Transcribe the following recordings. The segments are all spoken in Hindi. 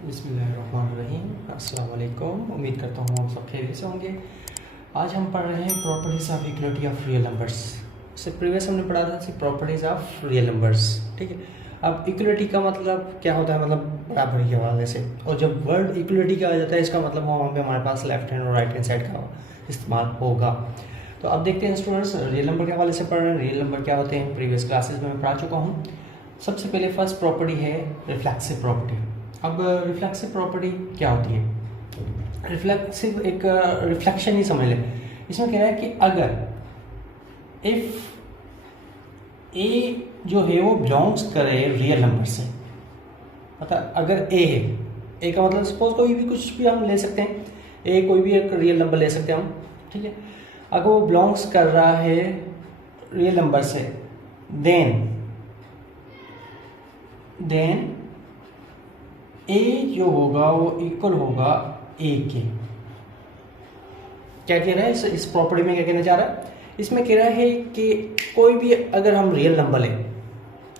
बिस्मिल्लाहिर्रहमानिर्रहीम। अस्सलाम वालेकुम। उम्मीद करता हूँ आप सब खैरियत से होंगे। आज हम पढ़ रहे हैं properties of equality of real numbers. इससे प्रीवियस हमने पढ़ा था प्रॉपर्टीज़ ऑफ रियल नंबर्स। ठीक है, अब इक्वलिटी का मतलब क्या होता है, मतलब बराबरी के हवाले से। और जब वर्ड इक्वलिटी का आ जाता है इसका मतलब वहाँ पे हमारे पास लेफ्ट हैंड और राइट हैंड साइड का इस्तेमाल होगा। तो अब देखते हैं स्टूडेंट्स, रियल नंबर के हवाले से पढ़ रहे हैं। रियल नंबर क्या होते हैं प्रीवियस क्लासेस में मैं पढ़ा चुका हूँ। सबसे पहले फर्स्ट प्रॉपर्टी है रिफ्लेक्सिव प्रॉपर्टी। अब रिफ्लेक्सिव प्रॉपर्टी क्या होती है? रिफ्लेक्सिव एक रिफ्लेक्शन ही समझ लें। इसमें कह रहा है कि अगर इफ ए जो है वो बिलोंग्स करे रियल नंबर से, मतलब अगर ए है, ए का मतलब सपोज कोई भी कुछ भी हम ले सकते हैं, ए कोई भी एक रियल नंबर ले सकते हैं हम। ठीक है, अगर वो बिलोंग्स कर रहा है रियल नंबर से, देन ए जो होगा वो इक्वल होगा ए के। क्या कह रहा है इस प्रॉपर्टी में, क्या कहना चाह रहा है? इसमें कह रहा है कि कोई भी अगर हम रियल नंबर लें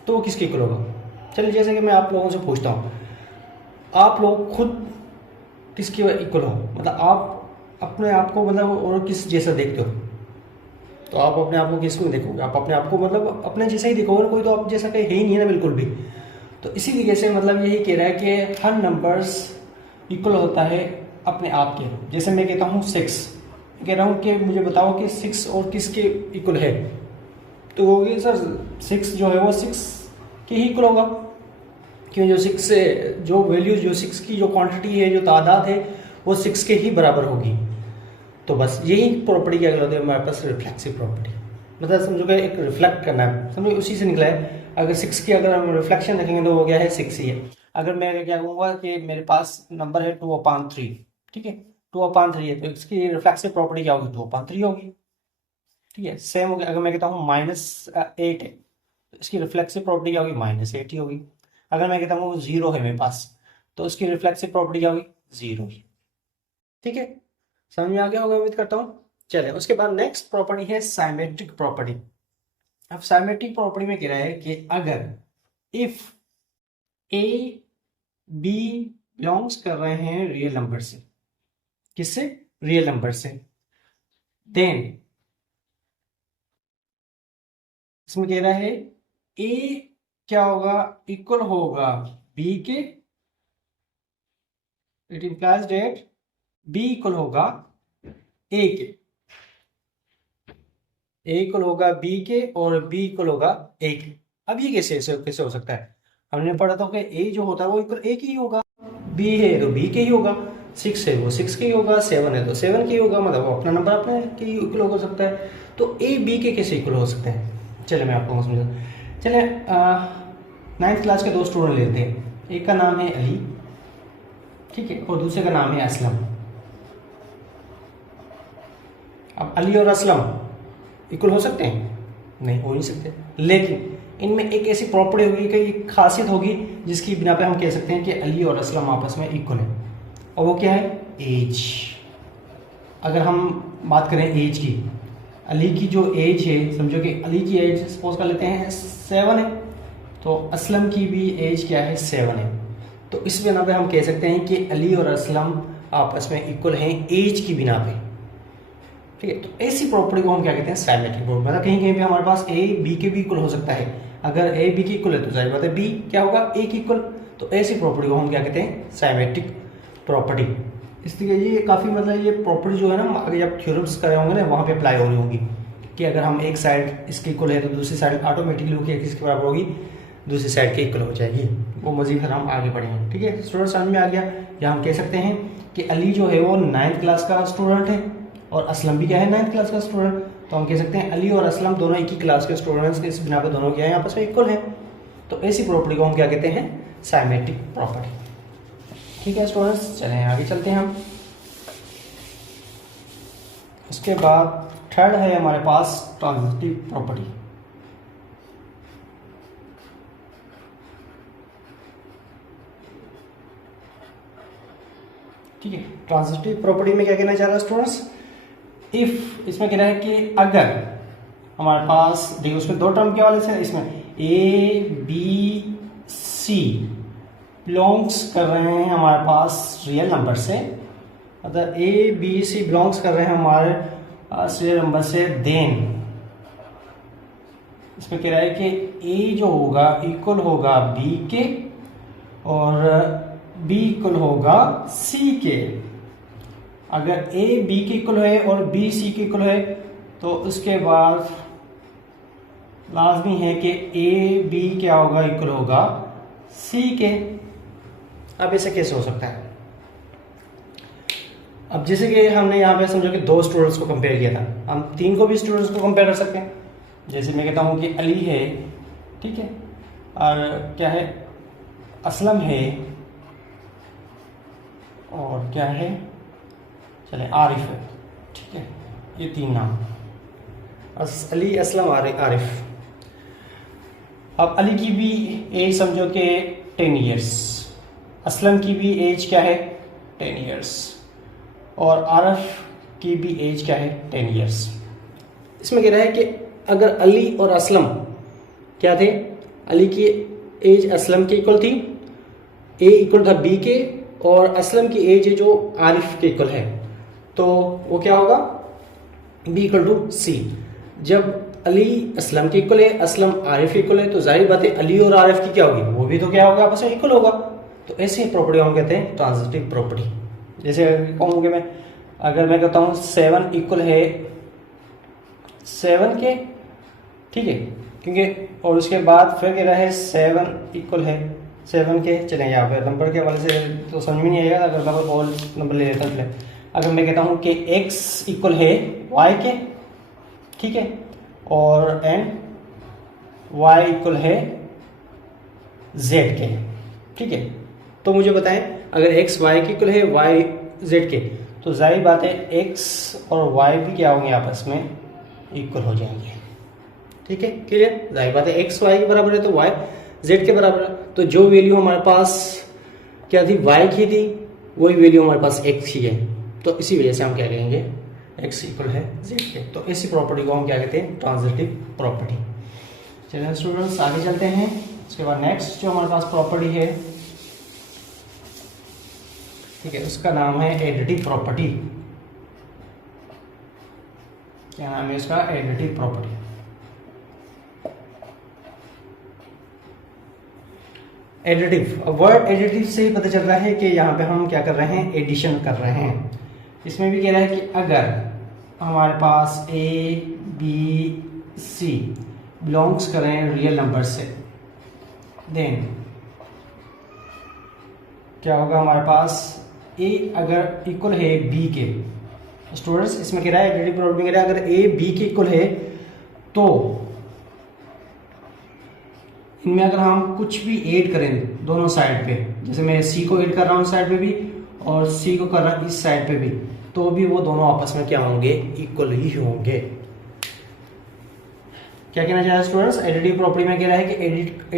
तो वो किसके इक्वल होगा। चलिए जैसे कि मैं आप लोगों से पूछता हूँ, आप लोग खुद किसके इक्वल हो, मतलब आप अपने आप को मतलब और किस जैसा देखते हो? तो आप अपने आप को किस में देखोगे? आप अपने आप को मतलब अपने जैसा ही देखोगे ना, कोई तो आप जैसा कहीं है ही नहीं है ना, बिल्कुल भी। तो इसी तरीके से मतलब यही कह रहा है कि हर नंबर्स इक्वल होता है अपने आप के। जैसे मैं कहता हूँ 6, कह रहा हूँ कि मुझे बताओ कि 6 और किसके इक्वल है, तो होगी सर 6 जो है वो 6 के ही इक्वल होगा। क्यों? जो 6 से जो वैल्यू, जो 6 की जो क्वांटिटी है, जो तादाद है, वो 6 के ही बराबर होगी। तो बस यही प्रॉपर्टी क्या कहलाती है हमारे पास? Reflexive property. मतलब समझो कि एक रिफ्लेक्ट करना है, समझो उसी से निकला है। अगर 6 की अगर हम रिफ्लेक्शन देखेंगे तो वो क्या है? 6 ही है। अगर मैं क्या कहूँगा कि मेरे पास नंबर है 2/3, ठीक है, 2/3 है, तो इसकी रिफ्लेक्सिव प्रॉपर्टी क्या होगी? 2/3 होगी। ठीक है, सेम हो गया। अगर मैं कहता हूँ -8 है, तो इसकी रिफ्लेक्सिव प्रॉपर्टी क्या होगी? -8 ही होगी। अगर मैं कहता हूँ 0 है मेरे पास, तो उसकी रिफ्लेक्सिव प्रॉपर्टी क्या होगी? 0 ही। ठीक है, समझ में आ गया होगा उम्मीद करता हूँ। चलिए उसके बाद नेक्स्ट प्रॉपर्टी है साइमेट्रिक प्रॉपर्टी। अब साइमेट्रिक प्रॉपर्टी में कह रहा है कि अगर इफ ए बी बिलोंग्स कर रहे हैं रियल नंबर से, किससे? रियल नंबर से, देन इसमें कह रहा है ए क्या होगा? इक्वल होगा b k. It implies that b equal होगा ए के, ए इक्वल होगा बी के और बी इक्वल होगा ए के। अब ये कैसे हो सकता है? हमने पढ़ा था कि ए जो होता है वो इक्वल ए के ही होगा, बी है तो बी के ही होगा, 6 है वो 6 के ही होगा, 7 है तो 7 के ही होगा, मतलब वो अपना नंबर अपने के ही इक्वल हो सकता है। तो ए बी के कैसे इक्वल हो सकते हैं? चलिए मैं आपको समझा। चलिए 9th क्लास के 2 स्टूडेंट लेते हैं। एक का नाम है अली, ठीक है, और दूसरे का नाम है असलम। अब अली और असलम इक्वल हो सकते हैं? नहीं, हो नहीं सकते। लेकिन इनमें एक ऐसी प्रॉपर्टी होगी, कि खासियत होगी जिसकी बिना पे हम कह सकते हैं कि अली और असलम आपस में इक्वल है। और वो क्या है? एज। अगर हम बात करें एज की, अली की जो एज है, समझो कि अली की एज सपोज कर लेते हैं 7 है, तो असलम की भी एज क्या है? 7 है। तो इस बिना पे हम कह सकते हैं कि अली और असलम आपस में इक्वल हैं एज की बिना पे। ठीक है, तो ऐसी प्रॉपर्टी को हम क्या कहते हैं? Symmetric property. मतलब कहीं कहीं पे हमारे पास ए बी के भी इक्वल हो सकता है। अगर ए बी के इक्वल है तो जाहिर बात है बी क्या होगा? ए की इक्वल। तो ऐसी प्रॉपर्टी को हम क्या कहते हैं? Symmetric property. इसलिए ये काफ़ी मतलब ये प्रॉपर्टी जो है ना, अगर जब थ्योरम्स करे होंगे ना, वहाँ पे अप्लाई होनी होगी कि अगर हम एक साइड इसके इक्वल है तो दूसरी साइड ऑटोमेटिकली होगी किसके बराबर होगी? दूसरी साइड के इक्वल हो जाएगी। वो मजीद फिर हम आगे बढ़ेंगे। ठीक है, स्टूडेंट समझ में आ गया। या हम कह सकते हैं कि अली जो है वो 9th क्लास का स्टूडेंट है और असलम भी क्या है? 9th क्लास का स्टूडेंट। तो हम कह सकते हैं अली और असलम दोनों एक ही क्लास के स्टूडेंट्स, इस बिना पर दोनों क्या है? आपस में इक्वल है। तो ऐसी प्रॉपर्टी को हम क्या कहते हैं? Symmetric property. ठीक है स्टूडेंट्स, चलें आगे चलते हैं हम। उसके बाद थर्ड है हमारे पास ट्रांजिटिव प्रॉपर्टी। ठीक है, ट्रांजिटिव प्रॉपर्टी में क्या कहना चाह रहा है स्टूडेंट्स? इफ इसमें कह रहा है कि अगर हमारे पास, देखिए उसमें 2 टर्म के वाले से, इसमें ए बी सी बिलोंग्स कर रहे हैं हमारे पास रियल नंबर से, मतलब ए बी सी बिलोंग्स कर रहे हैं हमारे पास रियल नंबर से, देन इसमें कह रहा है कि ए जो होगा इक्वल होगा बी के और बी इक्वल होगा सी के। अगर ए बी के इक्वल है और बी सी के इक्वल है तो उसके बाद लाजमी है कि ए बी क्या होगा, इक्वल होगा सी के। अब ऐसे कैसे हो सकता है? अब जैसे कि हमने यहाँ पे समझो कि दो स्टूडेंट्स को कंपेयर किया था, हम तीन को भी स्टूडेंट्स को कंपेयर कर सकते हैं। जैसे मैं कहता हूँ कि अली है, ठीक है, और क्या है, असलम है, और क्या है, चले आरिफ है, ठीक है, ये तीन नाम, अली, असलम, आरिफ। अब अली की भी एज समझो कि 10 ईयर्स, असलम की भी एज क्या है 10 ईयर्स, और आरिफ की भी एज क्या है 10 ईयर्स। इसमें कह रहा है कि अगर अली और असलम क्या थे, अली की एज असलम के इक्वल थी, ए इक्वल था बी के, और असलम की एज जो आरिफ के इक्वल है, तो वो क्या होगा, बी इक्वल टू सी। जब अली असलम के इक्वल है, असलम आरिफ के इक्वल है, तो जाहिर बात है अली और आरिफ की क्या होगी, वो भी तो क्या होगा, आपस में इक्वल होगा। तो ऐसी प्रॉपर्टी हम कहते हैं ट्रांजिटिव प्रॉपर्टी। जैसे कहूँगे मैं, अगर मैं कहता हूँ 7 इक्वल है 7 के, ठीक है, क्योंकि और उसके बाद फिर कह रहा है 7 इक्वल है 7 के, चलें यहाँ पे नंबर के हवाले से तो समझ में नहीं आएगा, अगर मैं और नंबर ले लेता हूँ। अगर मैं कहता हूँ कि x इक्वल है y के, ठीक है, और एंड y इक्वल है z के, ठीक है, तो मुझे बताएं अगर x y के इक्वल है y z के, तो जाहिर बात है x और y भी क्या होंगे, आपस में इक्वल हो जाएंगे, ठीक है, क्लियर। जाहिर बात है x y के बराबर है तो y z के बराबर है, तो जो वैल्यू हमारे पास क्या थी y की थी, वही वैल्यू हमारे पास x की है, तो इसी वजह से हम क्या कहेंगे x इक्वल है z के। तो ऐसी प्रॉपर्टी को हम क्या कहते हैं, ट्रांजिटिव प्रॉपर्टी। चलिए स्टूडेंट्स आगे चलते हैं। उसके बाद नेक्स्ट जो हमारे पास प्रॉपर्टी है, ठीक है, उसका नाम है एडिटिव प्रॉपर्टी। क्या नाम है इसका, additive property. Additive, word additive से ही पता चल रहा है कि यहाँ पे हम क्या कर रहे हैं, एडिशन कर रहे हैं। इसमें भी कह रहा है कि अगर हमारे पास ए बी सी बिलोंग्स करें रियल नंबर से, देन क्या होगा, हमारे पास ए अगर इक्वल है बी के, स्टूडेंट्स इसमें कह रहा है एडिटिव प्रॉपर्टी में कह रहा है अगर ए बी के इक्वल है तो इनमें अगर हम कुछ भी ऐड करें दोनों साइड पे, जैसे मैं सी को ऐड कर रहा हूँ इस साइड पे भी और सी को कर रहा हूँ इस साइड पे भी, तो भी वो दोनों आपस में क्या होंगे, इक्वल ही होंगे। क्या कहना चाह रहे हैं स्टूडेंट्स, एडिटिव प्रॉपर्टी में कह रहा है कि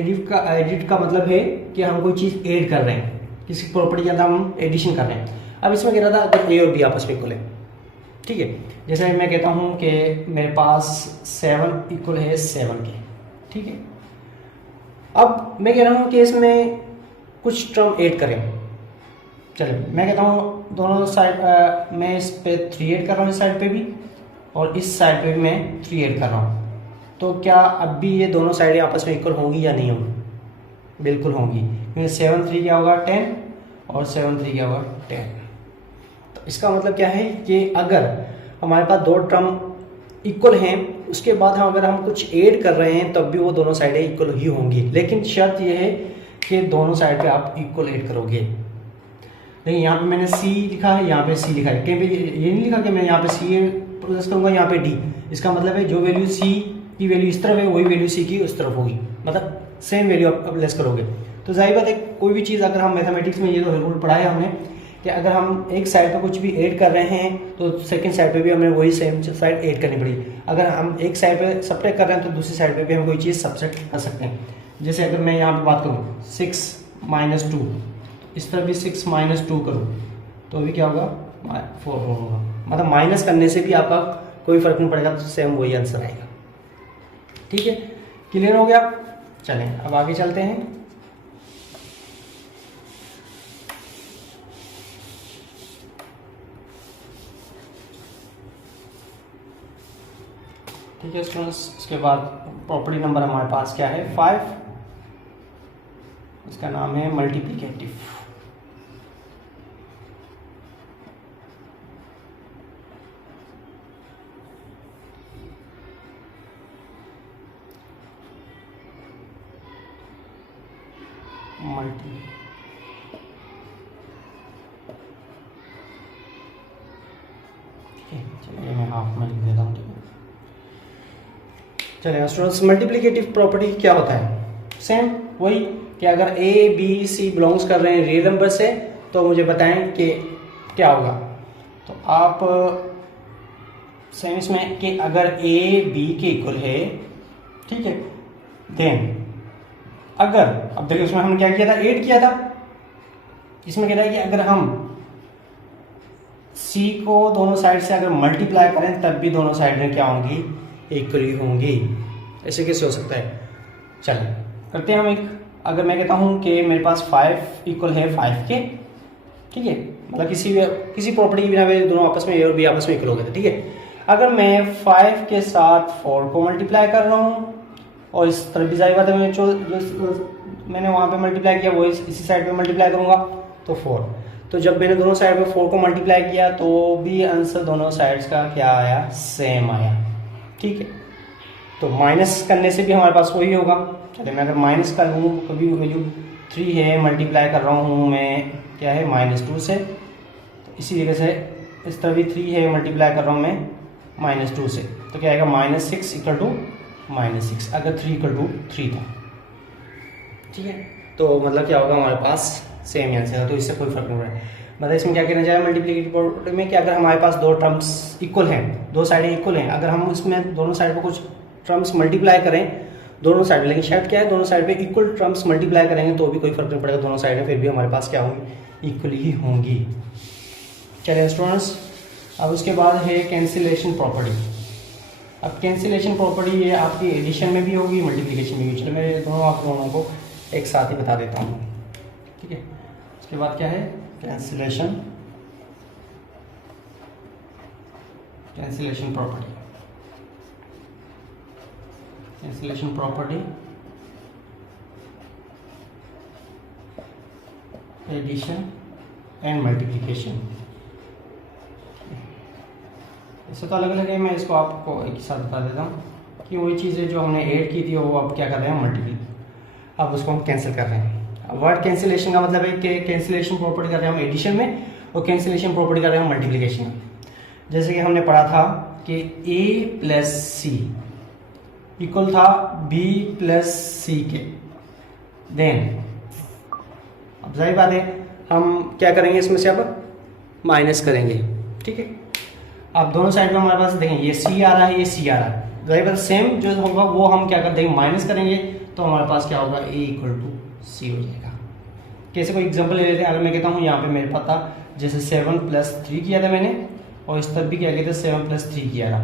एडिट का मतलब है कि हम कोई चीज ऐड कर रहे हैं, किसी प्रॉपर्टी के अंदर हम एडिशन कर रहे हैं। अब इसमें कह रहा था अगर ए और बी आपस में इक्वल है, ठीक है, जैसे मैं कहता हूँ कि मेरे पास 7 इक्वल है 7 के, ठीक है। अब मैं कह रहा हूँ कि इसमें कुछ टर्म ऐड करें, चलिए मैं कहता हूँ दोनों साइड मैं इस पे 3 ऐड कर रहा हूँ, इस साइड पे भी और इस साइड पे भी मैं 3 ऐड कर रहा हूँ, तो क्या अब भी ये दोनों साइडें आपस में इक्वल होंगी या नहीं होंगी? बिल्कुल होंगी, क्योंकि 7 3 क्या होगा 10 और 7 3 क्या होगा 10। तो इसका मतलब क्या है कि अगर हमारे पास दो टर्म इक्वल हैं, उसके बाद अगर हम कुछ ऐड कर रहे हैं तब भी वो दोनों साइडें इक्वल ही होंगी, लेकिन शर्त ये है कि दोनों साइड पे आप इक्वल ऐड करोगे। देखिए यहाँ पे मैंने सी लिखा है, यहाँ पे सी लिखा है, कहीं पे ये नहीं लिखा कि मैं यहाँ पे सी प्लस करूँगा यहाँ पे डी। इसका मतलब है जो वैल्यू सी की वैल्यू इस तरफ है वही वैल्यू सी की उस तरफ होगी, मतलब सेम वैल्यू आप प्लस करोगे। तो जाहिर बात है कोई भी चीज़ अगर हम मैथमेटिक्स में ये तो रूल पढ़ा है हमने कि अगर हम एक साइड पे कुछ भी ऐड कर रहे हैं तो सेकंड साइड पे भी हमें वही सेम साइड ऐड करनी पड़ेगी। अगर हम एक साइड पे सब्ट्रैक्ट कर रहे हैं तो दूसरी साइड पे भी हम कोई चीज़ सब्ट्रैक्ट कर सकते हैं। जैसे अगर मैं यहाँ पे बात करूँ 6 - 2, इस तरफ भी 6 - 2 करूँ तो भी क्या होगा 4 होगा, मतलब माइनस करने से भी आपका कोई फर्क नहीं पड़ेगा, तो सेम वही आंसर आएगा। ठीक है, क्लियर हो गया। चलें अब आगे चलते हैं। ठीक है स्टूडेंट्स, इसके बाद प्रॉपर्टी नंबर हमारे पास क्या है 5, इसका नाम है मल्टीप्लिकेटिव। चलिए मैं हाफ में लिख देता हूँ। ठीक है, चलिए स्टूडेंट्स, मल्टीप्लिकेटिव प्रॉपर्टी क्या होता है? सेम वही कि अगर ए बी सी बिलोंग्स कर रहे हैं रियल नंबर से तो मुझे बताएं कि क्या होगा। तो आप सेम इसमें कि अगर ए बी के इक्वल है, ठीक है, देन अगर, अब देखिए उसमें हमने क्या किया था, 8 किया था। इसमें कह रहा है कि अगर हम सी को दोनों साइड से अगर मल्टीप्लाई करें तब भी दोनों साइड में क्या होंगी, इक्वली होंगी। ऐसे कैसे हो सकता है? चलिए करते हैं हम एक, अगर मैं कहता हूं कि मेरे पास 5 इक्वल है 5 के, ठीक है, मतलब किसी प्रॉपर्टी की बिना में दोनों आपस में, ए और बी आपस में इक्वल हो गए थे। ठीक है, अगर मैं 5 के साथ 4 को मल्टीप्लाई कर रहा हूँ और इस तरफ भी जाहिर बात है मैंने वहां पे मल्टीप्लाई किया वो इसी साइड पे मल्टीप्लाई करूंगा तो 4। तो जब मैंने दोनों साइड पे 4 को मल्टीप्लाई किया तो भी आंसर दोनों साइड्स का क्या आया, सेम आया। ठीक है, तो माइनस करने से भी हमारे पास वही होगा। चलिए मैं अगर माइनस कर लूँ, कभी वैल्यू 3 है, मल्टीप्लाई कर रहा हूँ मैं क्या है -2 से, तो इसी तरीके से इस तरह भी 3 है, मल्टीप्लाई कर रहा हूँ मैं -2 से, तो क्या आएगा -6 इक्वल टू -6, अगर 3 इक्वल टू 3 था। ठीक है, तो मतलब क्या होगा, हमारे पास सेम आंसर है, तो इससे कोई फर्क नहीं पड़ रहा है। मतलब इसमें क्या कहना चाहिए मल्टीप्लिकेटिव प्रॉपर्टी में कि अगर हमारे पास दो टर्म्स इक्वल हैं, दो साइडें इक्वल हैं, अगर हम उसमें दोनों साइड पर कुछ टर्म्स मल्टीप्लाई करें दोनों साइड, लेकिन शर्त क्या है, दोनों साइड पे इक्वल टर्म्स मल्टीप्लाई करेंगे तो भी कोई फर्क नहीं पड़ेगा, दोनों साइडें फिर भी हमारे पास क्या होंगी, इक्वल ही होंगी। चलिए स्टूडेंट्स, अब उसके बाद है कैंसिलेशन प्रॉपर्टी। अब कैंसिलेशन प्रॉपर्टी ये आपकी एडिशन में भी होगी, मल्टीप्लिकेशन में भी। चलो मैं दोनों आप दोनों को एक साथ ही बता देता हूँ। ठीक है, उसके बाद क्या है, cancellation property. Cancellation property, addition and multiplication. इससे तो अलग अलग है, मैं इसको आपको एक ही साथ बता देता हूँ कि वही चीज़ें जो हमने ऐड की थी वो अब क्या कर रहे हैं, मल्टीप्ली, अब उसको हम कैंसिल कर रहे हैं। वर्ड कैंसिलेशन का मतलब है कि कैंसिलेशन प्रॉपर्टी कर रहे हैं हम एडिशन में और कैंसिलेशन प्रॉपर्टी कर रहे हैं हम मल्टीप्लिकेशन में। जैसे कि हमने पढ़ा था कि a प्लस सी इक्वल था b प्लस सी के, देन अब जाहिर बात है हम क्या करेंगे, इसमें से अब माइनस करेंगे। ठीक है, अब दोनों साइड में हमारे पास देखें ये c आ रहा है, ये c आ रहा है, जाहिर बात सेम जो होगा वो हम क्या कर देंगे, माइनस करेंगे, तो हमारे पास क्या होगा, a इक्वल टू सी हो जाएगा। कैसे, कोई एग्जांपल ले लेते हैं। अगर मैं कहता हूँ यहाँ पे मेरे पास था जैसे 7 प्लस 3 किया था मैंने, और इस तरफ भी क्या किया था, 7 प्लस 3 किया था।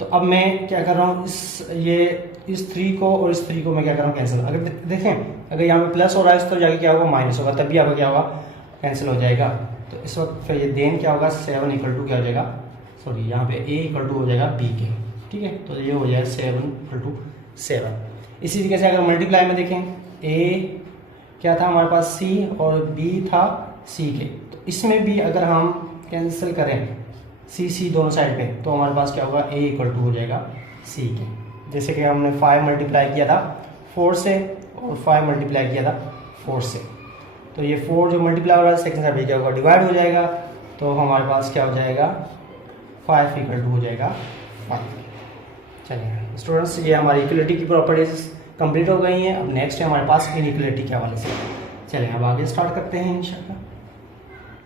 तो अब मैं क्या कर रहा हूँ, इस 3 को और इस 3 को मैं क्या कर रहा हूँ, कैंसिल। अगर देखें अगर यहाँ पे प्लस हो रहा है तो जाके क्या होगा, माइनस होगा, तब भी आपका क्या होगा, कैंसिल हो जाएगा। तो इस वक्त फिर ये देन क्या होगा, 7 इक्वल टू क्या हो जाएगा, सॉरी यहाँ पे a इक्वल टू हो जाएगा b के। ठीक है, तो ये हो जाएगा 7 इक्वल टू 7। इसी तरीके से अगर मल्टीप्लाई में देखें, a क्या था हमारे पास, c और b था c के, तो इसमें भी अगर हम कैंसिल करें c दोनों साइड पे तो हमारे पास क्या होगा, a इक्वल टू हो जाएगा c के। जैसे कि हमने 5 मल्टीप्लाई किया था 4 से और 5 मल्टीप्लाई किया था 4 से, तो ये 4 जो मल्टीप्लाई हो रहा है सेकंड साइड पे क्या होगा, डिवाइड हो जाएगा, तो हमारे पास क्या हो जाएगा, 5 इक्वल टू हो जाएगा 5। चलिए स्टूडेंट्स, ये हमारी इक्वलिटी की प्रॉपर्टीज कंप्लीट हो गई हैं। अब नेक्स्ट है हमारे पास इनइक्वलिटी के हवाले से। चलिए अब आगे स्टार्ट करते हैं इंशाल्लाह।